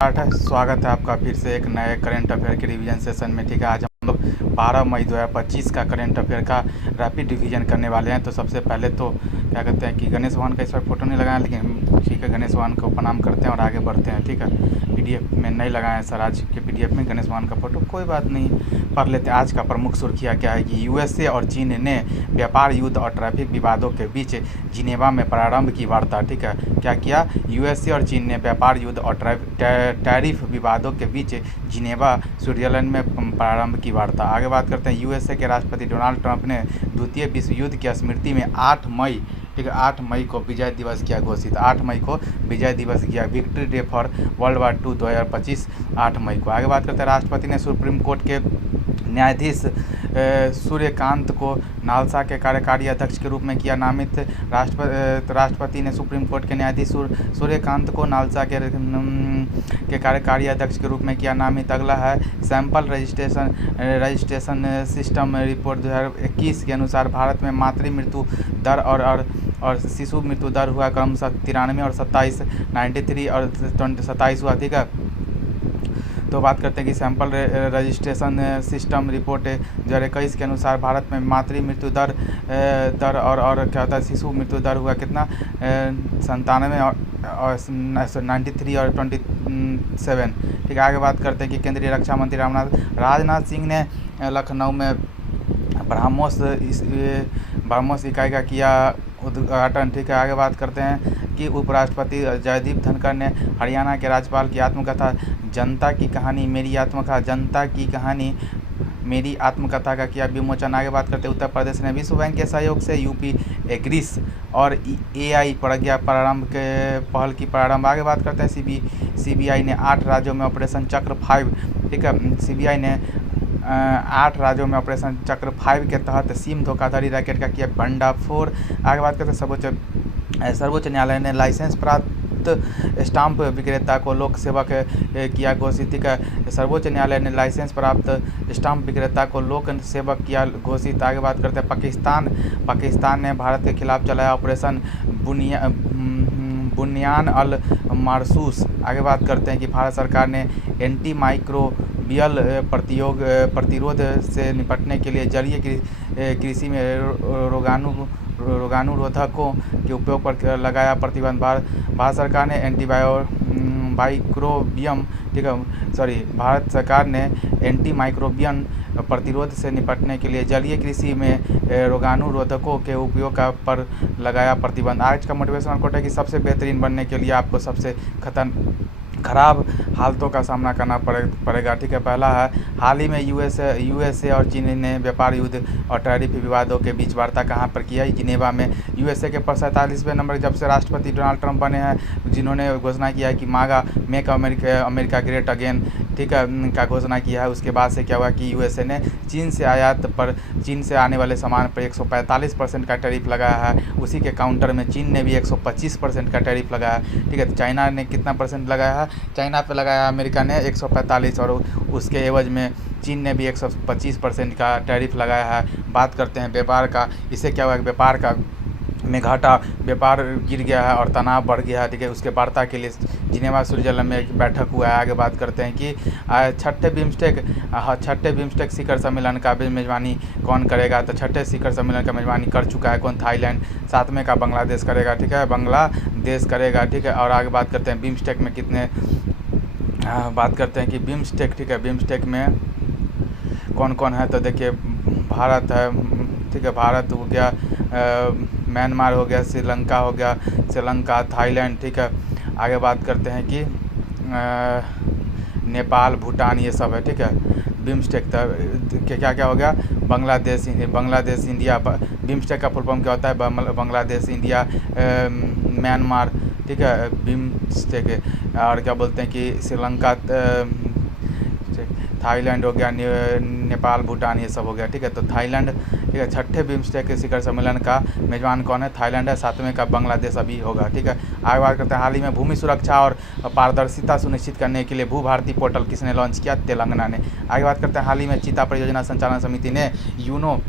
स्वागत है आपका फिर से एक नए करंट अफेयर के रिवीजन सेशन में। ठीक है, आज हम लोग 12 मई 2025 का करंट अफेयर का रैपिड रिवीजन करने वाले हैं। तो सबसे पहले तो क्या कहते हैं कि गणेश भगवान का इस पर फोटो नहीं लगाया, लेकिन हम ठीक है गणेश भगवान को प्रणाम करते हैं और आगे बढ़ते हैं। ठीक है, पीडीएफ में नहीं लगाया सर, आज के पीडीएफ में गणेश भगवान का फोटो, कोई बात नहीं, पढ़ लेते हैं। आज का प्रमुख सुर्खियाँ क्या है कि यूएसए और चीन ने व्यापार युद्ध और ट्रैफिक विवादों के बीच जिनेवा में प्रारंभ की वार्ता। ठीक है, क्या किया, यूएसए और चीन ने व्यापार युद्ध और टैरिफ विवादों के बीच जिनेवा स्विट्जरलैंड में प्रारंभ की वार्ता। आगे बात करते हैं, यूएसए के राष्ट्रपति डोनाल्ड ट्रंप ने द्वितीय विश्व युद्ध की स्मृति में 8 मई, ठीक है, 8 मई को विजय दिवस किया घोषित। 8 मई को विजय दिवस किया, victory day for world war 2 2025 8 मई को। आगे बात करते हैं, राष्ट्रपति ने सुप्रीम कोर्ट के न्यायाधीश सूर्यकांत को नालसा के कार्यकारी अध्यक्ष के रूप में किया नामित। राष्ट्रपति ने सुप्रीम कोर्ट के न्यायाधीश सूर्यकांत को नालसा के कार्यकारी अध्यक्ष के रूप में किया नामित। अगला है सैंपल रजिस्ट्रेशन सिस्टम रिपोर्ट 2021 के अनुसार भारत में मातृ मृत्यु दर और शिशु मृत्यु दर हुआ क्रमशः 93 और 27, 93 और 27 हुआ। ठीक है, तो बात करते हैं कि सैंपल रजिस्ट्रेशन सिस्टम रिपोर्ट 2021 के अनुसार भारत में मातृ मृत्यु दर और क्या होता है शिशु मृत्यु दर हुआ कितना 97 और 93 और 27। ठीक है, आगे बात करते हैं कि केंद्रीय रक्षा मंत्री राजनाथ सिंह ने लखनऊ में ब्रह्मोस इकाई का किया उद्घाटन। ठीक है, आगे बात करते हैं कि उपराष्ट्रपति जयदीप धनखड़ ने हरियाणा के राज्यपाल की आत्मकथा जनता की कहानी मेरी आत्मकथा का किया विमोचन। आगे बात करते हैं, उत्तर प्रदेश ने विश्व बैंक के सहयोग से यूपी एग्रिस और एआई प्रज्ञा पहल की प्रारंभ। आगे बात करते हैं, सीबीआई ने 8 राज्यों में ऑपरेशन चक्र 5, ठीक है, सीबीआई ने 8 राज्यों में ऑपरेशन चक्र 5 के तहत सिम धोखाधड़ी रैकेट का किया भंडाफोड़। आगे बात करते हैं, सर्वोच्च न्यायालय ने लाइसेंस प्राप्त स्टाम्प विक्रेता को लोक सेवक किया घोषित। सर्वोच्च न्यायालय ने लाइसेंस प्राप्त स्टाम्प विक्रेता को लोक सेवक किया घोषित। आगे बात करते हैं, पाकिस्तान ने भारत के खिलाफ चलाया ऑपरेशन बुनियान अल मारसूस। आगे बात करते हैं कि भारत सरकार ने एंटी माइक्रोबियल प्रतिरोध से निपटने के लिए जलीय कृषि में रोगाणुरोधकों के उपयोग पर लगाया प्रतिबंध। भारत सरकार ने एंटी माइक्रोबियन प्रतिरोध से निपटने के लिए जलीय कृषि में रोगाणुरोधकों के उपयोग पर लगाया प्रतिबंध। आज का मोटिवेशनल कोट है कि सबसे बेहतरीन बनने के लिए आपको सबसे खराब हालतों का सामना करना पड़ेगा। ठीक है, पहला है, हाल ही में यूएसए और चीन ने व्यापार युद्ध और टैरिफ विवादों के बीच वार्ता कहाँ पर किया, जिनेवा में। यूएसए के 47वें नंबर जब से राष्ट्रपति डोनाल्ड ट्रंप बने हैं, जिन्होंने घोषणा किया है कि मेक अमेरिका ग्रेट अगेन, ठीक है, का घोषणा किया है। उसके बाद से क्या हुआ कि यूएसए ने चीन से आने वाले सामान पर 145% का टैरिफ लगाया है। उसी के काउंटर में चीन ने भी 125% का टैरिफ लगाया। ठीक है, तो चाइना ने कितना परसेंट लगाया है, चाइना पे लगाया अमेरिका ने 145 और उसके एवज में चीन ने भी 125% का टैरिफ लगाया है। बात करते हैं व्यापार का, इससे क्या हुआ कि व्यापार गिर गया है और तनाव बढ़ गया है। ठीक है, उसके वार्ता के लिए जिनेवा स्विट्जरलैंड में एक बैठक हुआ है। आगे बात करते हैं कि छठे बिम्स्टेक शिखर सम्मेलन का मेजबानी कौन करेगा, तो छठे शिखर सम्मेलन का मेजबानी कर चुका है कौन, थाईलैंड। 7वें का बांग्लादेश करेगा। ठीक है, बांग्लादेश करेगा। ठीक है, और आगे बात करते हैं बिम्स्टेक में बात करते हैं कि बिम्स्टेक, ठीक है, बिम्स्टेक में कौन कौन है, तो देखिए भारत है, ठीक है, भारत हो गया, म्यांमार हो गया, श्रीलंका, थाईलैंड। ठीक है, आगे बात करते हैं कि नेपाल, भूटान, ये सब है। ठीक है, बिम्स्टेक क्या क्या हो गया, बांग्लादेश, इंडिया। बिम्स्टेक का फुल फॉर्म क्या होता है, बांग्लादेश, इंडिया, म्यांमार, ठीक है, बिम्स्टेक। और क्या बोलते हैं कि श्रीलंका, थाईलैंड हो गया, नेपाल, भूटान, ये सब हो गया। ठीक है, तो थाईलैंड, ठीक है, छठे बिम्स्टेक शिखर सम्मेलन का मेजबान कौन है, थाईलैंड है। 7वें का बांग्लादेश अभी होगा। ठीक है, आगे बात करते हैं, हाल ही में भूमि सुरक्षा और पारदर्शिता सुनिश्चित करने के लिए भू भारती पोर्टल किसने लॉन्च किया, तेलंगाना ने। आगे बात करते हैं, हाल ही में चीता परियोजना संचालन समिति ने यूनो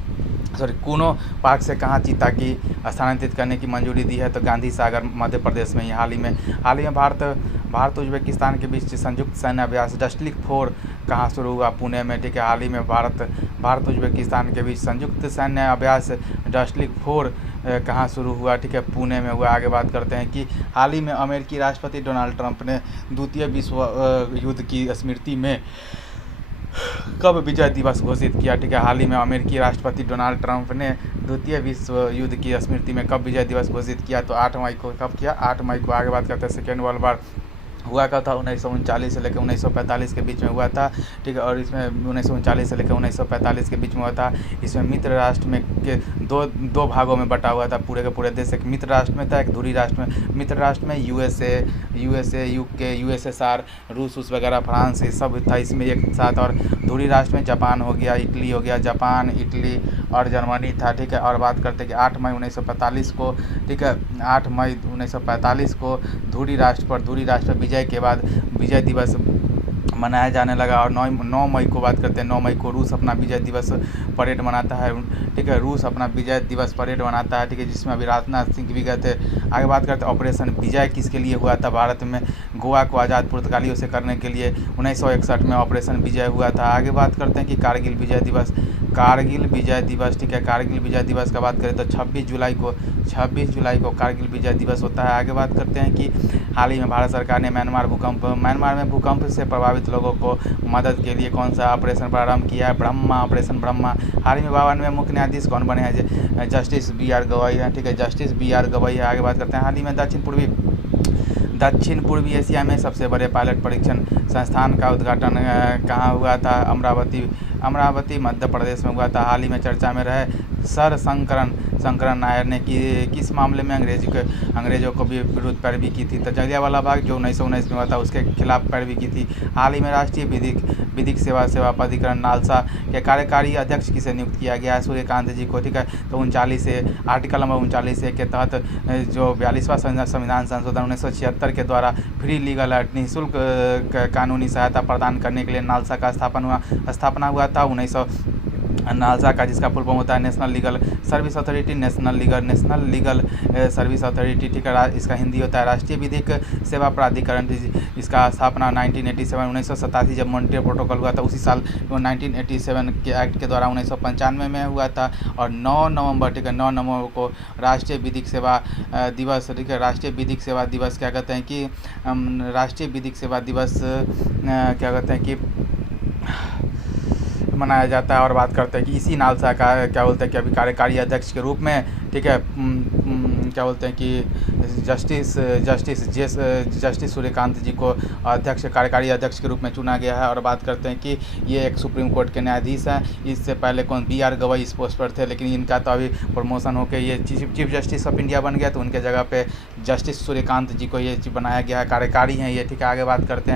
कूनो पार्क से कहाँ चीता की स्थानांतरित करने की मंजूरी दी है, तो गांधी सागर मध्य प्रदेश में ही। हाल ही में भारत उज्बेकिस्तान के बीच संयुक्त सैन्य अभ्यास डस्टलिक 4 कहाँ शुरू हुआ, पुणे में, ठीक है। हाल ही में भारत उज्बेकिस्तान के बीच संयुक्त सैन्य अभ्यास डस्टलिक 4 कहाँ शुरू हुआ, ठीक है, पुणे में हुआ। आगे बात करते हैं कि हाल ही में अमेरिकी राष्ट्रपति डोनाल्ड ट्रंप ने द्वितीय विश्व युद्ध की स्मृति में कब विजय दिवस घोषित किया, ठीक है। हाल ही में अमेरिकी राष्ट्रपति डोनाल्ड ट्रंप ने द्वितीय विश्व युद्ध की स्मृति में कब विजय दिवस घोषित किया, तो 8 मई को। कब किया? 8 मई को। आगे बात करते हैं सेकेंड वर्ल्ड वार हुआ का था 1939 से लेकर 1945 के बीच में हुआ था, ठीक है। और इसमें 1939 से लेकर 1945 के बीच में हुआ था। इसमें मित्र राष्ट्र में के दो भागों में बटा हुआ था पूरे के पूरे देश। एक मित्र राष्ट्र में था, एक धुरी राष्ट्र में। मित्र राष्ट्र में यूएसए यूके यूएसएसआर रूस वगैरह फ्रांस ये सब था इसमें एक साथ। और धुरी राष्ट्र में जापान हो गया, इटली हो गया, जापान, इटली और जर्मनी था, ठीक है। और बात करते हैं कि 8 मई 1945 को, ठीक है, 8 मई 1945 को धुरी राष्ट्र विजय के बाद विजय दिवस मनाया जाने लगा। और 9 मई को बात करते हैं, 9 मई को रूस अपना विजय दिवस परेड मनाता है, ठीक है। रूस अपना विजय दिवस परेड मनाता है, ठीक है, जिसमें अभी राजनाथ सिंह भी गए थे। आगे बात करते हैं ऑपरेशन विजय किसके लिए हुआ था भारत में, गोवा को आज़ाद पुर्तगालियों से करने के लिए 1961 में ऑपरेशन विजय हुआ था। आगे बात करते हैं कि कारगिल विजय दिवस, ठीक है। कारगिल विजय दिवस का बात करें तो 26 जुलाई को कारगिल विजय दिवस होता है। आगे बात करते हैं कि हाल ही में भारत सरकार ने म्यांमार में भूकंप से प्रभावित लोगों को मदद के लिए कौन सा ऑपरेशन प्रारंभ किया है? ऑपरेशन ब्रह्मा। हाल ही में 52वें मुख्य न्यायाधीश कौन बने हैं? जस्टिस BR गवाई है, ठीक है, जस्टिस BR गवाई है। आगे बात करते हैं हाल ही में दक्षिण पूर्वी एशिया में सबसे बड़े पायलट परीक्षण संस्थान का उद्घाटन कहाँ हुआ था? अमरावती मध्य प्रदेश में हुआ था। हाल ही में चर्चा में रहे सर शंकरन नायर ने किस मामले में अंग्रेजों को भी विरुद्ध पैरवी की थी? तो जलियांवाला बाग जो 1919 में हुआ था उसके खिलाफ पैरवी की थी। हाल ही में राष्ट्रीय विधिक सेवा प्राधिकरण नालसा के कार्यकारी अध्यक्ष किसे नियुक्त किया गया है? सूर्यकांत जी को, ठीक है। तो 39 से आर्टिकल नंबर 39 के तहत जो 42वां संविधान संशोधन 1976 के द्वारा फ्री लीगल एड निःशुल्क कानूनी सहायता प्रदान करने के लिए नालसा का स्थापना हुआ था। नालसा का जिसका फुल फॉर्म होता है national legal service authority, national legal service authority, ठीक है। इसका हिंदी होता है राष्ट्रीय विधिक सेवा प्राधिकरण। इसका स्थापना 1987 जब मॉन्ट्रियल प्रोटोकॉल हुआ था उसी साल 1987 के एक्ट के द्वारा 1995 में हुआ था। और 9 नवंबर, ठीक है, 9 नवंबर को राष्ट्रीय विधिक सेवा दिवस, ठीक है, राष्ट्रीय विधिक सेवा दिवस क्या कहते हैं कि राष्ट्रीय विधिक सेवा दिवस क्या कहते हैं कि मनाया जाता है। और बात करते हैं कि इसी नालसा का क्या बोलते हैं कि अभी कार्यकारी अध्यक्ष के रूप में, ठीक है, क्या बोलते हैं कि जस्टिस सूर्यकांत जी को कार्यकारी अध्यक्ष के रूप में चुना गया है। और बात करते हैं कि ये एक सुप्रीम कोर्ट के न्यायाधीश हैं। इससे पहले कौन BR गवाई इस पोस्ट पर थे, लेकिन इनका तो अभी प्रमोशन होकर ये चीफ जस्टिस ऑफ इंडिया बन गया, तो उनके जगह पे जस्टिस सूर्यकांत जी को ये बनाया गया है, कार्यकारी हैं ये, ठीक है। आगे बात करते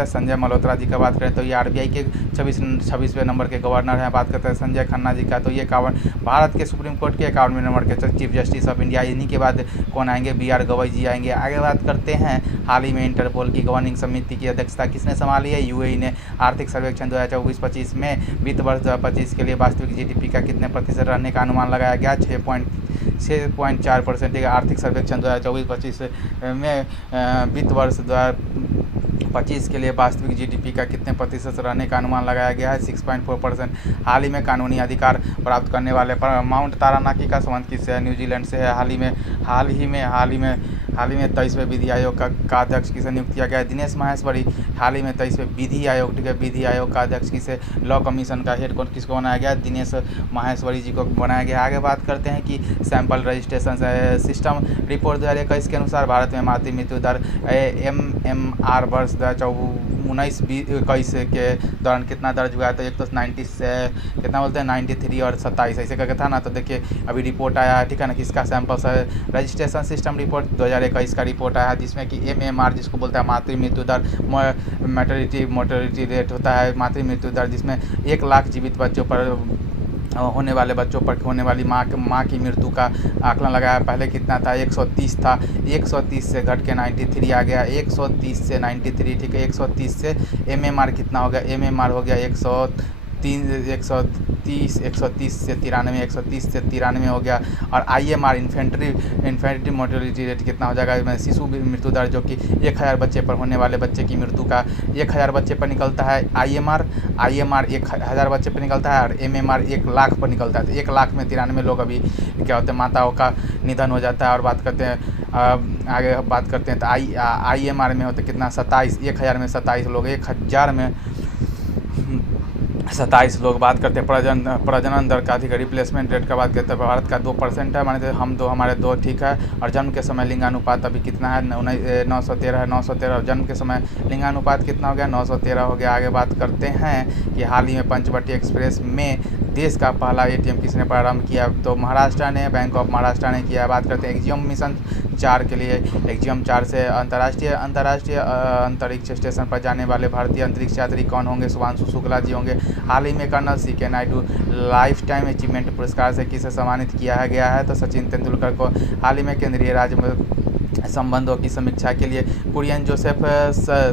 हैं संजय मल्होत्रा जी का बात करें तो ये RBI के 26वें नंबर के गवर्नर हैं। बात करते हैं संजय खन्ना जी का, तो ये भारत के सुप्रीम कोर्ट के 51वें नंबर के चीफ जस्टिस ऑफ इंडिया। इन्हीं के बाद कौन आएंगे? BR गवाई जी आएंगे। आगे बात करते हैं हाल ही में इंटरपोल की गवर्निंग समिति की अध्यक्षता किसने संभाली है? UAE ने। आर्थिक सर्वेक्षण 2024-25 में वित्त वर्ष 2025 के लिए वास्तविक GDP का कितने प्रतिशत रहने का अनुमान लगाया गया? 6.4%, ठीक है। आर्थिक सर्वेक्षण 2024-25 में वित्त वर्ष 2025 के लिए वास्तविक GDP का कितने प्रतिशत रहने का अनुमान लगाया गया है? 6.4%। हाल ही में कानूनी अधिकार प्राप्त करने वाले माउंट तारानाकी का संबंध किससे है? न्यूजीलैंड से है। हाल ही में 23वें विधि आयोग का अध्यक्ष किसे नियुक्त किया गया है? दिनेश माहेश्वरी। हाल ही में 23वें विधि आयोग, ठीक है, विधि आयोग का अध्यक्ष किसे, लॉ कमीशन का हेड किसको बनाया गया? दिनेश माहेश्वरी जी को बनाया गया। आगे बात करते हैं कि सैंपल रजिस्ट्रेशन सिस्टम रिपोर्ट 2021 के अनुसार भारत में मातृ मृत्यु दर MMR वर्ष 2019-21 के दौरान कितना दर्ज हुआ है? तो एक तो 90 से कितना बोलते हैं 93 और 27 ऐसे करके था ना। तो देखिए अभी रिपोर्ट आया है, ठीक है ना, किसका सैंपल रजिस्ट्रेशन सिस्टम रिपोर्ट 2021 का रिपोर्ट आया है, जिसमें कि MMR जिसको बोलता है मातृ मृत्यु दर, मोर्टेलिटी रेट होता है मातृ मृत्यु दर, जिसमें 1 लाख जीवित बच्चों पर होने वाले बच्चों पर होने वाली माँ की मृत्यु का आकलन लगाया। पहले कितना था? 130 था, 130 से घट के 93 आ गया, 130 से 93, ठीक है। 130 से MMR कितना हो गया? MMR हो गया 130 130 से 93, 130 से 93 हो गया। और IMR इन्फेंट्री मोर्टेलिटी रेट कितना हो जाएगा, में शिशु मृत्यु दर जो कि 1000 बच्चे पर होने वाले बच्चे की मृत्यु का 1000 बच्चे पर निकलता है। IMR 1000 बच्चे पर निकलता है, और MMR 1 लाख पर निकलता है। तो 1 लाख में 93 लोग अभी क्या होते हैं, माताओं का निधन हो जाता है। और बात करते हैं आगे बात करते हैं तो IMR में होते कितना 27, 1000 में 27 लोग, 1000 में 27 लोग। बात करते हैं प्रजनन दर का, अधिक रिप्लेसमेंट रेट का बात करते हैं, भारत का 2% है, माने हम दो हमारे 2 ठीक है। और जन्म के समय लिंगानुपात अभी कितना है, 913 है, 913। और जन्म के समय लिंगानुपात कितना हो गया, 913 हो गया। आगे बात करते हैं कि हाल ही में पंचवटी एक्सप्रेस में देश का पहला ATM किसने प्रारंभ किया, तो महाराष्ट्र ने, बैंक ऑफ महाराष्ट्र ने किया। बात करते हैं एक्जियम मिशन 4 के लिए, एक्जियम 4 से अंतर्राष्ट्रीय अंतरिक्ष स्टेशन पर जाने वाले भारतीय अंतरिक्ष यात्री कौन होंगे, शुभांशु शुक्ला जी होंगे। हाल ही में colonel CK Naidu lifetime achievement पुरस्कार से किसे सम्मानित किया गया है, तो सचिन तेंदुलकर को। हाल ही में केंद्रीय राज्य संबंधों की समीक्षा के लिए कुरियन जोसेफ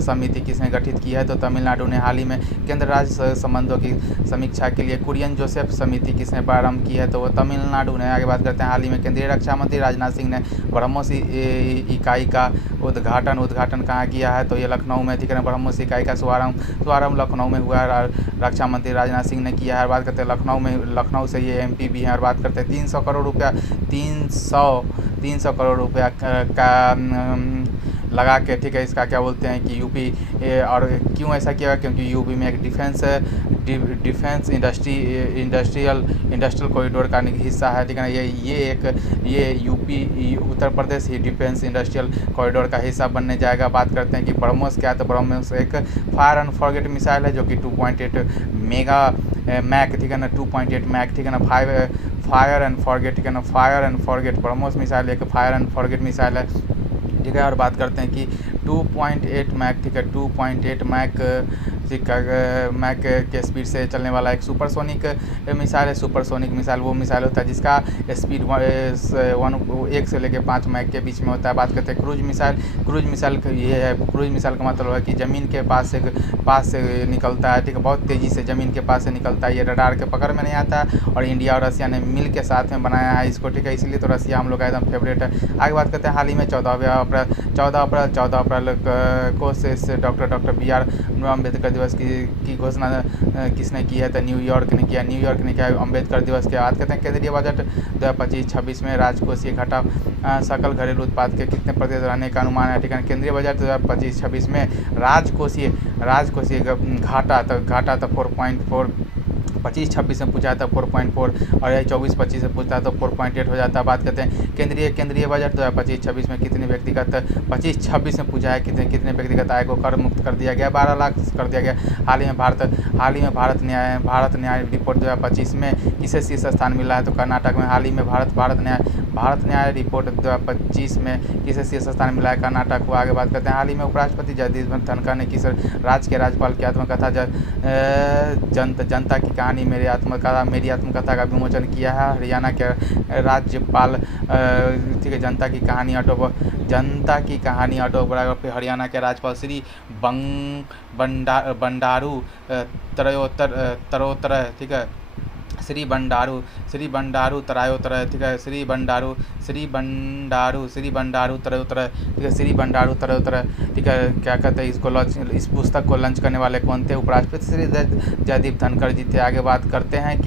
समिति किसने गठित की है, तो तमिलनाडु ने। हाल ही में केंद्र राज्य संबंधों की समीक्षा के लिए कुरियन जोसेफ समिति किसने प्रारंभ की है, तो वो तमिलनाडु ने। आगे बात करते हैं, हाल ही में केंद्रीय रक्षा मंत्री राजनाथ सिंह ने ब्रह्मोस इकाई का उद्घाटन कहाँ किया है, तो ये लखनऊ में, ठीक है ना। ब्रह्मोस इकाई का शुभारंभ लखनऊ में हुआ है, रक्षा मंत्री राजनाथ सिंह ने किया है। बात करते हैं लखनऊ से ये MP भी हैं। और बात करते हैं 300 करोड़ रुपया 300 करोड़ रुपया का लगा के, ठीक है, इसका क्या बोलते हैं कि यूपी, और क्यों ऐसा किया, क्योंकि यूपी में एक डिफेंस इंडस्ट्रियल कॉरिडोर का हिस्सा है, ठीक है ना। ये यूपी उत्तर प्रदेश ही डिफेंस इंडस्ट्रियल कॉरिडोर का हिस्सा बनने जाएगा। बात करते हैं कि ब्रह्मोस क्या है, तो ब्रह्मोस एक फायर एंड फॉरगेट मिसाइल है जो कि 2.8 मेगा मैक, ठीक है ना, 2.8 मैक, ठीक है ना। फायर एंड फॉरगेट, ठीक है ना, fire and forget BrahMos missile एक फायर एंड फॉरगेट मिसाइल है, ठीक है। और बात करते हैं कि 2.8 मैक, ठीक है, 2.8 मैक के स्पीड से चलने वाला एक सुपरसोनिक मिसाइल है। सुपरसोनिक मिसाइल वो मिसाइल होता है जिसका स्पीड 1 से लेकर 5 मैक के बीच में होता है। बात करते हैं क्रूज मिसाइल ये है, क्रूज मिसाइल का मतलब है कि ज़मीन के पास से निकलता है, ठीक है, बहुत तेज़ी से ज़मीन के पास से निकलता है। ये रडार के पकड़ में नहीं आता है, और इंडिया और रसिया ने मिल के साथ में बनाया है इसको, ठीक है, इसलिए तो रसिया हम लोग का एकदम फेवरेट है। आगे बात करते हैं, हाल ही में 14 अप्रैल को से डॉक्टर BR अम्बेडकर दिवस की घोषणा किसने की है, तो न्यूयॉर्क ने किया अम्बेडकर दिवस के। बात करते हैं केंद्रीय बजट 2025-26 में राजकोषीय घाटा सकल घरेलू उत्पाद के कितने प्रतिशत रहने का अनुमान है, ठीक है। केंद्रीय बजट 2025-26 में राजकोषीय घाटा तो 4.4, 25-26 में पूछा था 4.4, और यही 24-25 से पूछता है तो 4.8 हो जाता है। बात करते हैं केंद्रीय बजट 2025-26 में कितने व्यक्तिगत 25-26 में पूछा है कितने व्यक्तिगत आय को कर मुक्त कर दिया गया, 12 लाख कर दिया गया। हाल ही में भारत न्याय रिपोर्ट 2025 में किसे शीर्ष स्थान मिला है, तो कर्नाटक में। हाल ही में भारत न्याय रिपोर्ट 2025 में किसे शीर्ष स्थान मिला है, कर्नाटक को। आगे बात करते हैं, हाल ही में उपराष्ट्रपति जगदीप धनखड़ ने किस राज्य के राज्यपाल की आत्मकथा जनता की कहानी मेरी आत्मकथा का विमोचन किया है। हरियाणा के राज्यपाल, ठीक है, जनता की कहानी ऑटोबायोग्राफी हरियाणा के राज्यपाल श्री बंडारू तरोतर, ठीक है, श्री बंडारू तरायोतर, ठीक है, श्री बंडारू तरायोतर, ठीक है, श्री बंडारू तरायोतर, ठीक है। क्या कहते हैं इसको, इस पुस्तक को लॉन्च करने वाले कौन थे, उपराष्ट्रपति श्री जगदीप धनखड़ जी थे। आगे बात करते हैं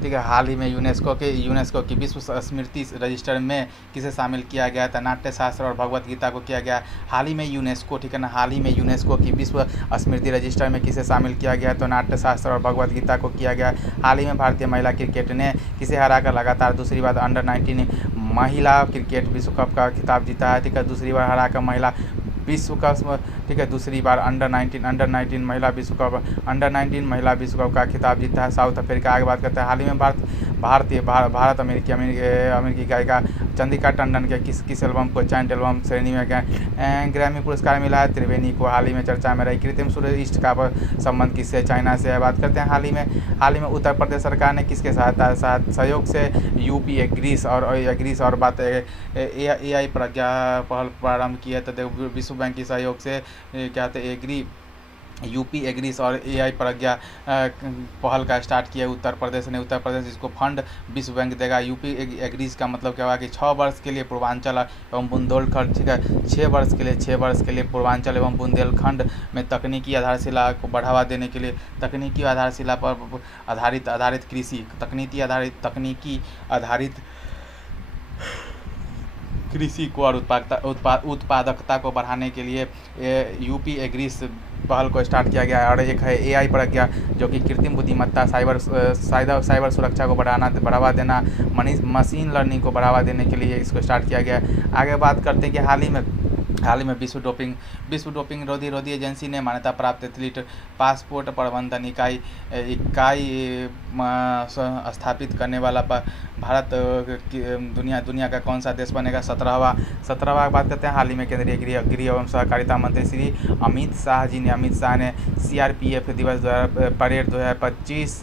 कि हाल ही में यूनेस्को की विश्व स्मृति रजिस्टर में किसे शामिल किया गया था, नाट्यशास्त्र और भगवत गीता को किया गया। हाल ही में यूनेस्को की विश्व स्मृति रजिस्टर में किसे शामिल किया गया, तो नाट्यशास्त्र और भगवत गीता को किया गया। हाल ही में भारतीय महिला क्रिकेट ने किसे हराकर लगातार दूसरी बार अंडर 19 महिला क्रिकेट विश्व कप का खिताब जीता है, ठीक है, दूसरी बार हराकर महिला विश्व कप, ठीक है, दूसरी बार अंडर 19 महिला विश्व कप, अंडर 19 महिला विश्व कप का खिताब जीता है साउथ अफ्रीका। आगे बात करते हैं हाल ही में भारत अमेरिकी गायिका चंद्रिका टंडन के किस एल्बम को चाइल्ड एल्बम श्रेणी में ग्रैमी पुरस्कार मिला है। त्रिवेणी को हाल ही में चर्चा में रही कृत्रिम सूर्य ईस्ट का संबंध किससे, चाइना से। बात करते हैं हाल ही में उत्तर प्रदेश सरकार ने किसके सहयोग से यूपी एग्रीस और बात AI प्रज्ञा पहल प्रारंभ की है। तो विश्व बैंक के सहयोग से क्या कहते यूपी एग्रीस और AI प्रज्ञा पहल का स्टार्ट किया उत्तर प्रदेश ने। उत्तर प्रदेश इसको फंड विश्व बैंक देगा। यूपी एग्रीस का मतलब क्या हुआ कि 6 वर्ष के लिए पूर्वांचल एवं बुंदेलखंड, ठीक है, 6 वर्ष के लिए पूर्वांचल एवं बुंदेलखंड में तकनीकी आधारशिला को बढ़ावा देने के लिए तकनीकी आधारशिला पर आधारित कृषि तकनीकी आधारित कृषि को और उत्पादकता को बढ़ाने के लिए यूपी एग्रीस पहल को स्टार्ट किया गया है। और एक है AI प्रज्ञा जो कि कृत्रिम बुद्धिमत्ता साइबर सुरक्षा को बढ़ावा देना, मशीन लर्निंग को बढ़ावा देने के लिए इसको स्टार्ट किया गया है। आगे बात करते हैं कि हाल ही में विश्व डोपिंग रोधी एजेंसी ने मान्यता प्राप्त एथलीट पासपोर्ट प्रबंधन इकाई स्थापित करने वाला भारत दुनिया का कौन सा देश बनेगा। 17वां बात करते हैं हाल ही में केंद्रीय गृह एवं सहकारिता मंत्री श्री अमित शाह ने CRPF दिवस परेड 2025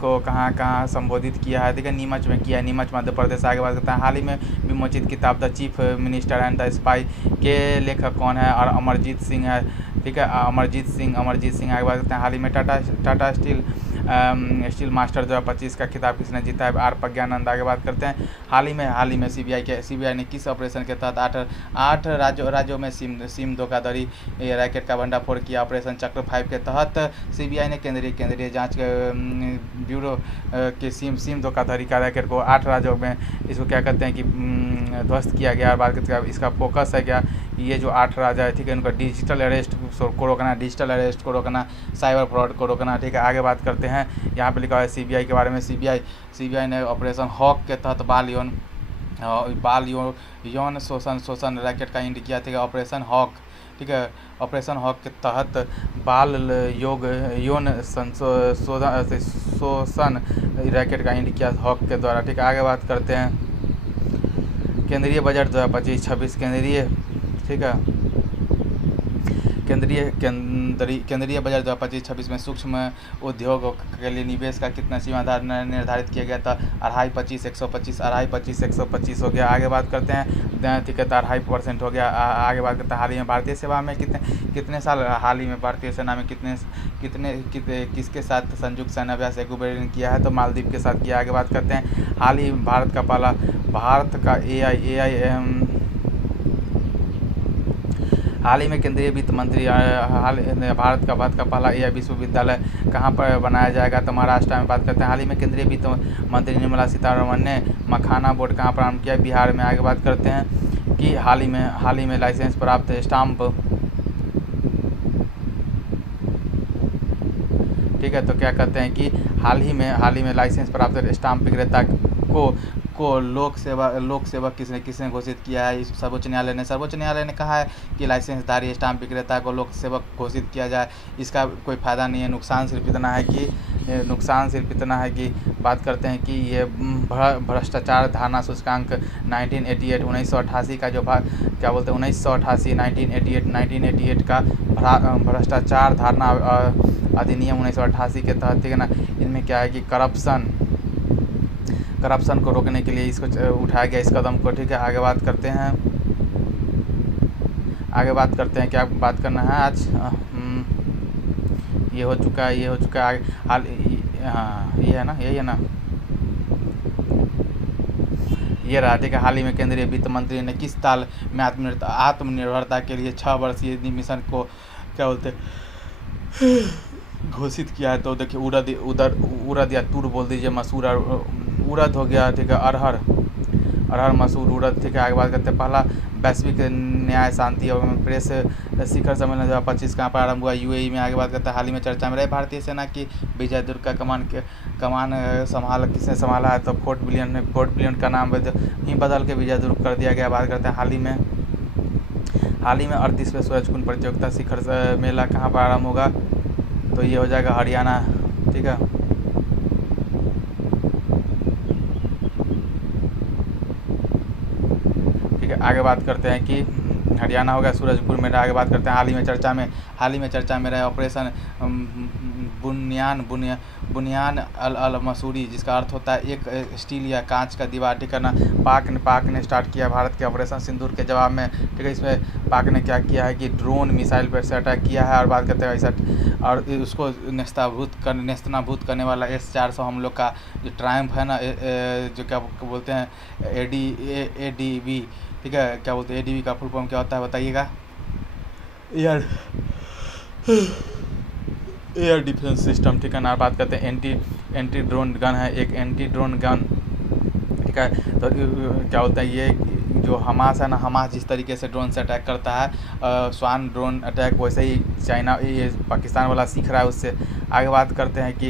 को कहाँ संबोधित किया है। देखिए नीमच में किया है, नीमच मध्य प्रदेश। आगे बात करते हैं हाल ही में विमोचित किताब the chief minister and the spy के लेखक कौन है, और अमरजीत सिंह है, ठीक है, अमरजीत सिंह। आगे बात करते हैं हाल ही में टाटा स्टील मास्टर 2025 का खिताब किसने जीता है, R प्रज्ञानंद। आगे बात करते हैं हाल ही में CBI ने किस ऑपरेशन के तहत 8 राज्यों में सिम धोखाधड़ी रैकेट का भंडाफोड़ किया। ऑपरेशन चक्र 5 के तहत CBI ने केंद्रीय जांच ब्यूरो के सिम धोखाधड़ी का रैकेट को 8 राज्यों में इसको क्या कहते हैं कि ध्वस्त किया गया। बात करते हैं इसका फोकस है क्या, ये जो 8 राज्य है, ठीक है, उनका डिजिटल अरेस्ट को रोकना, साइबर फ्रॉड को रोकना, ठीक है। आगे बात करते हैं यहाँ पे लिखा है CBI के बारे में। CBI ने ऑपरेशन हॉक के तहत बाल यौन शोषण रैकेट का इंड किया था। ऑपरेशन हॉक, ठीक है, ऑपरेशन हॉक के तहत बाल यौन शोषण रैकेट का इंड किया हॉक के द्वारा, ठीक है। आगे बात करते हैं केंद्रीय बजट 2025-26 ठीक है, केंद्रीय बजट 2025-26 में सूक्ष्म उद्योग के लिए निवेश का कितना सीमाधार निर्धारित किया गया था, 2.5-125 हो गया। आगे बात करते हैं, ठीक है, 2.5% हो गया। आगे बात करते हैं हाल ही में भारतीय सेवा में कितने साल हाल ही में भारतीय सेना में किसके साथ संयुक्त सैन्य अभ्यास एगुबेरिन किया है, तो मालदीव के साथ किया। आगे बात करते हैं हाल ही हाल ही में केंद्रीय वित्त मंत्री भारत का पहला AI विश्वविद्यालय कहाँ पर बनाया जाएगा, तो महाराष्ट्र में। बात करते हैं हाल ही में केंद्रीय वित्त मंत्री निर्मला सीतारमण ने मखाना बोर्ड कहाँ प्रारंभ किया, बिहार में। आगे बात करते हैं कि हाल ही में लाइसेंस प्राप्त स्टाम्प, ठीक है, तो क्या कहते हैं कि हाल ही में लाइसेंस प्राप्त स्टाम्प विक्रेता को लोक सेवक किसने घोषित किया है, सर्वोच्च न्यायालय ने कहा है कि लाइसेंसधारी स्टाम्प विक्रेता को लोक सेवक घोषित किया जाए। इसका कोई फ़ायदा नहीं है, नुकसान सिर्फ इतना है कि बात करते हैं कि ये भ्रष्टाचार धारणा सूचकांक 1988 का जो क्या बोलते हैं 1988 का भ्रष्टाचार धारणा अधिनियम 1988 के तहत, ठीक है ना, इनमें क्या है कि करप्शन को रोकने के लिए इसको उठाया गया इस कदम को, ठीक है। आगे बात करते हैं क्या बात करना है आज, ये हो चुका है हाल, हाँ ये है ना, यही है ना, ये रहा, ठीक है। हाल ही में केंद्रीय वित्त मंत्री ने किस साल में आत्मनिर्भरता के लिए 6 वर्षीय मिशन को क्या बोलते हैं घोषित किया है। तो देखिए उड़द या तूर बोल दीजिए, मसूर उड़द हो गया, ठीक है, अरहर मसूर उड़द, ठीक है। आगे बात करते हैं पहला वैश्विक न्याय शांति एवं प्रेस शिखर सम्मेलन 2025 कहाँ प्रारंभ हुआ, UAE में। आगे बात करते हैं हाल ही में चर्चा में रहे भारतीय सेना की विजय दुर्ग का कमान किसने संभाला है, तो फोर्ट विलियम का नाम ही बदल के विजय दुर्ग कर दिया गया। बात करते हैं हाल ही हाल ही में 38वें सूरजकुंड प्रतियोगिता शिखर मेला कहाँ पर आरंभ होगा? तो ये हो जाएगा हरियाणा। ठीक है, ठीक है, आगे बात करते हैं कि हरियाणा हो गया सूरजकुंड मेला। आगे बात करते हैं हाल ही में चर्चा में रहे ऑपरेशन बुनियान अल मसूरी, जिसका अर्थ होता है एक स्टील या कांच का दीवार। ठीक है ना, पाक ने स्टार्ट किया भारत के ऑपरेशन सिंदूर के जवाब में। ठीक है, इसमें पाक ने क्या किया है कि ड्रोन मिसाइल पर से अटैक किया है। और बात करते हैं ऐसा, और उसको नेस्तनाभूत करने वाला S-400 हम लोग का जो ट्रायम्फ है ना, जो क्या बोलते हैं ADV। ठीक है, क्या बोलते हैं ADV का फुल फॉर्म क्या होता है बताइएगा? Air air defence system. ठीक है ना, बात करते हैं एंटी ड्रोन गन है, एक एंटी ड्रोन गन। ठीक है, तो क्या बोलते हैं ये जो हमास है ना, हमास जिस तरीके से ड्रोन से अटैक करता है, स्वान ड्रोन अटैक, वैसे ही चाइना ये पाकिस्तान वाला सीख रहा है उससे। आगे बात करते हैं कि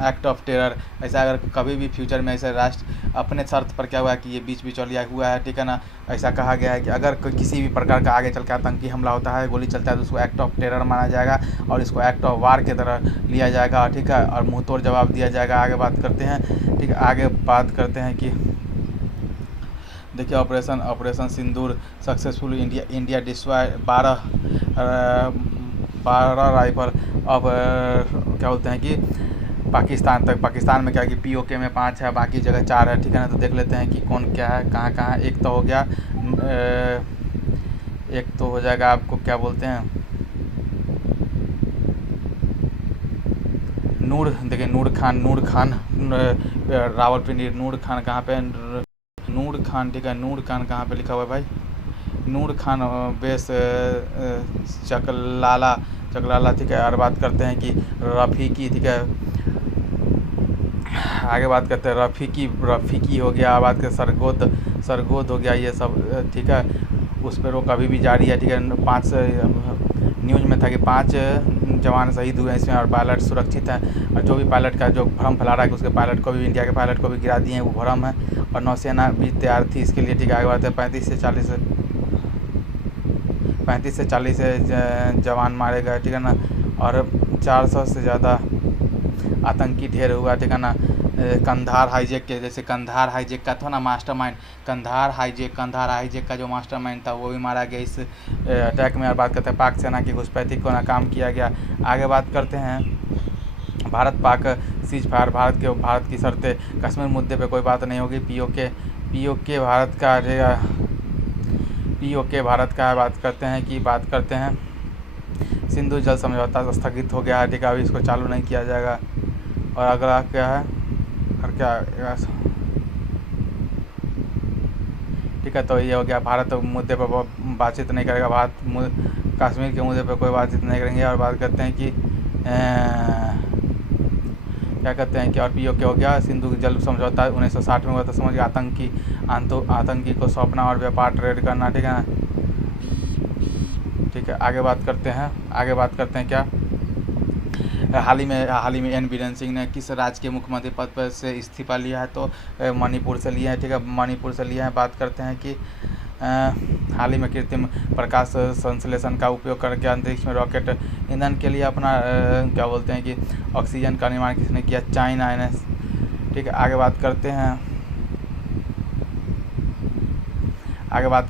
एक्ट ऑफ टेरर, ऐसा अगर कभी भी फ्यूचर में ऐसे राष्ट्र अपने शर्त पर क्या हुआ है कि ये बीच वाली हुआ है। ठीक है ना, ऐसा कहा गया है कि अगर कोई किसी भी प्रकार का आगे चल के आतंकी हमला होता है, गोली चलता है, तो उसको एक्ट ऑफ टेरर माना जाएगा और इसको एक्ट ऑफ वार की तरह लिया जाएगा। ठीक है, और मुँह तोड़ जवाब दिया जाएगा। आगे बात करते हैं, ठीक है, आगे बात करते हैं कि देखिए ऑपरेशन सिंदूर सक्सेसफुल, इंडिया डिस्ट्रॉय 12 राइफल। अब क्या बोलते हैं कि पाकिस्तान में क्या है कि POK में 5 है, बाकी जगह 4 है। ठीक है ना, तो देख लेते हैं कि कौन क्या है, कहाँ। एक तो हो गया, एक तो हो जाएगा आपको क्या बोलते हैं देखिए नूर खान रावलपिंडी। नूर खान कहाँ पे? नूर खान। ठीक है, नूर खान कहाँ पे लिखा हुआ है भाई? नूर खान बेस चकलाला। ठीक है, और बात करते हैं कि रफ़ीकी। ठीक है, आगे बात करते हैं रफ़ीकी हो गया। बात करते सरगोद हो गया, ये सब। ठीक है, उस पर रोक अभी भी जारी है। ठीक है, 5 न्यूज़ में था कि 5 जवान शहीद हुए इसमें और पायलट सुरक्षित हैं। और जो भी पायलट का जो भ्रम फैला रहा है कि उसके पायलट को भी, इंडिया के पायलट को भी गिरा दिए हैं, वो भ्रम है। और नौसेना भी तैयार थी इसके लिए। ठीक है, आगे बात है 35 से 40 जवान मारे गए। ठीक है ना, और 400 से ज़्यादा आतंकी ढेर हुआ। ठीक है ना, कंधार हाईजेक के, जैसे कंधार हाईजेक का था ना मास्टरमाइंड, कंधार हाईजेक का जो मास्टरमाइंड था वो भी मारा गया इस अटैक में। और बात करते हैं पाक सेना की घुसपैठी को नाकाम किया गया। आगे बात करते हैं भारत पाक सीज फायर, भारत की शर्तें, कश्मीर मुद्दे पे कोई बात नहीं होगी। POK भारत का रहेगा, POK भारत का है। बात करते हैं सिंधु जल समझौता स्थगित हो गया है। ठीक है, अभी इसको चालू नहीं किया जाएगा। और अगला क्या है, और क्या? ठीक है, तो ये हो गया, भारत मुद्दे पर बातचीत नहीं करेगा, भारत कश्मीर के मुद्दे पर कोई बातचीत नहीं करेंगे। और बात करते हैं कि क्या कहते हैं कि और POK हो गया, सिंधु जल समझौता 1960 में हुआ था, समझ गया। आतंकी को सौंपना और व्यापार ट्रेड करना। ठीक है ना, ठीक है, आगे बात करते हैं क्या? हाल ही में एन बीरेन सिंह ने किस राज्य के मुख्यमंत्री पद पर से इस्तीफा लिया है? तो मणिपुर से लिया है। ठीक है, मणिपुर से लिया है। बात करते हैं कि हाल ही में कृत्रिम प्रकाश संश्लेषण का उपयोग करके अंतरिक्ष में रॉकेट ईंधन के लिए अपना क्या बोलते हैं कि ऑक्सीजन का निर्माण किसने किया? चाइना ने। ठीक है, आगे बात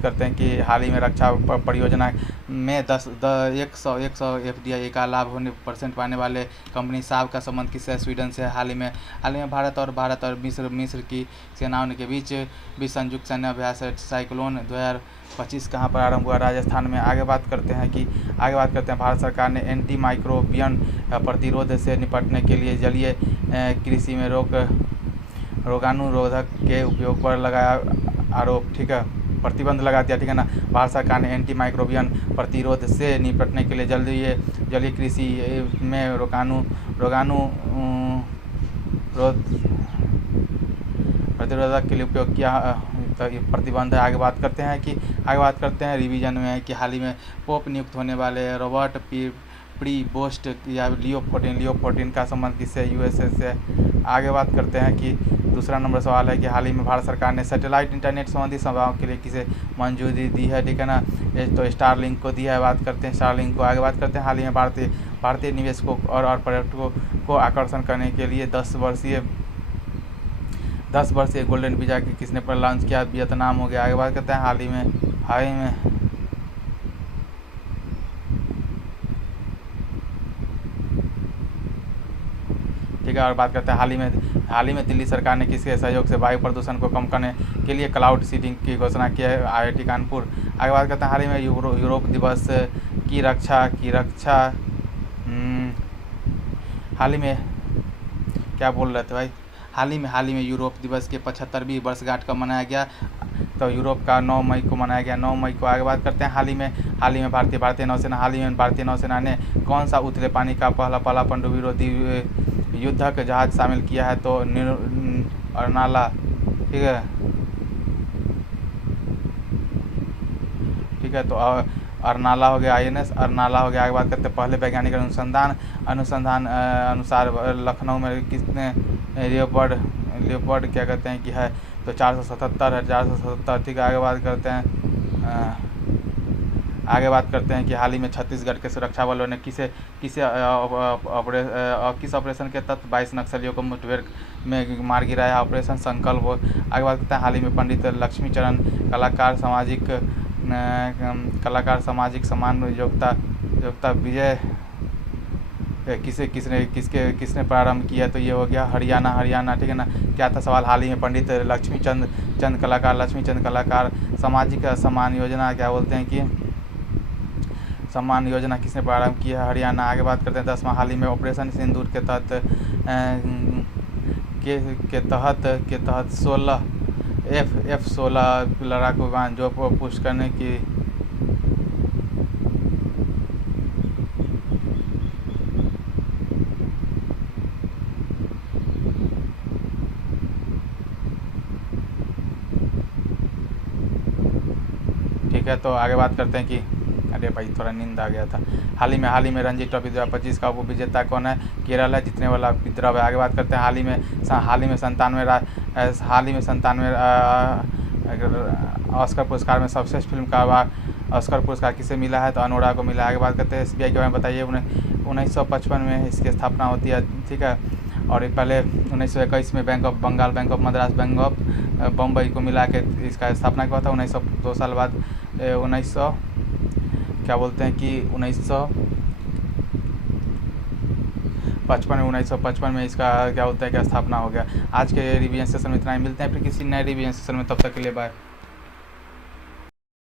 करते हैं कि हाल ही में रक्षा परियोजना में 100 FDI का लाभ होने % पाने वाले कंपनी साब का संबंध किससे? स्वीडन से। हाल ही में भारत और मिस्र की सेनाओं के बीच संयुक्त सैन्य अभ्यास साइक्लोन 2025 कहाँ पर आरंभ हुआ? राजस्थान में। आगे बात करते हैं भारत सरकार ने एंटी माइक्रोबियन प्रतिरोध से निपटने के लिए जलीय कृषि में रोगाणुरोधक के उपयोग पर लगाया आरोप। ठीक है, प्रतिबंध लगा दिया। ठीक है ना, भारत सरकार ने एंटी माइक्रोबियन प्रतिरोध से निपटने के लिए जलीय कृषि में प्रतिरोधक के लिए उपयोग किया, तो ये प्रतिबंध है। आगे बात करते हैं रिवीजन में कि हाल ही में पोप नियुक्त होने वाले रॉबर्ट प्रीबोस्ट या लियो 14 का संबंध किससे? USA से। आगे बात करते हैं कि दूसरा नंबर सवाल है कि हाल ही में भारत सरकार ने सैटेलाइट इंटरनेट संबंधी सेवाओं के लिए किसे मंजूरी दी है, ठीक है ना। ये तो स्टारलिंक को दी है, बात करते हैं स्टारलिंक को। आगे बात करते हैं, हाल ही में भारतीय निवेशकों और पर्यटकों को आकर्षण करने के लिए 10 वर्षीय गोल्डन वीज़ा की किसने पर लॉन्च किया, वियतनाम हो गया। आगे बात करते हैं, हाल ही में ठीक है। और बात करते हैं, हाल ही में दिल्ली सरकार ने किसके सहयोग से वायु प्रदूषण को कम करने के लिए क्लाउड सीडिंग की घोषणा की है, IIT कानपुर। आगे बात करते हैं, हाल ही में यूरोप दिवस की रक्षा हाल ही में क्या बोल रहे थे भाई, हाल ही में यूरोप दिवस के 75वीं वर्षगांठ का मनाया गया, तो यूरोप का 9 मई को मनाया गया, 9 मई को। आगे बात करते हैं, हाल ही में भारतीय नौसेना ने कौन सा उथले पानी का पहला पनडुब्बी रोधी युद्धक जहाज शामिल किया है, तो अरनाला, ठीक है। तो अरनाला हो गया, INS अरनाला हो गया। आगे बात करते हैं, पहले वैज्ञानिक अनुसंधान अनुसार लखनऊ में किसने लियोपर्ड क्या कहते हैं कि है, तो 477 है, 477, ठीक है। आगे बात करते हैं कि हाल ही में छत्तीसगढ़ के सुरक्षा बलों ने किस ऑपरेशन के तहत 22 नक्सलियों को मुठभेड़ में मार गिराया, ऑपरेशन संकल्प। आगे बात करते हैं, हाल ही में पंडित लक्ष्मीचरण कलाकार सामाजिक समान योग्यता विजय किसने प्रारंभ किया, तो ये हो गया हरियाणा, ठीक है ना। क्या था सवाल, हाल ही में पंडित लक्ष्मीचंद कलाकार सामाजिक सम्मान योजना क्या बोलते हैं कि सम्मान योजना किसने प्रारंभ किया है, हरियाणा। आगे बात करते हैं 10वां, हाल ही में ऑपरेशन सिंदूर के तहत 16 F-16 लड़ाकू विमान जो पुश करने की ठीक है। तो आगे बात करते हैं कि अरे भाई थोड़ा नींद आ गया था। हाल ही में रणजी ट्रॉफी 2025 का उपविजेता कौन है, केरल है, जीतने वाला विदर्भ है। आगे बात करते हैं, हाल ही में 97 ऑस्कर पुरस्कार में सर्वश्रेष्ठ फिल्म का ऑस्कर पुरस्कार किसे मिला है, तो अनुराग को मिला है। आगे बात करते हैं, SBI के बारे में बताइए। 1955 में इसकी स्थापना होती है, ठीक है। और पहले 1921 में bank of Bengal, bank of Madras, bank of Bombay को मिला के इसका स्थापना किया था। 2 साल बाद 1955 में इसका क्या बोलते हैं क्या स्थापना हो गया। आज के रिवीजन सेशन में इतना ही, मिलते हैं फिर किसी नए रिवीजन सेशन में, तब तक के लिए बाय।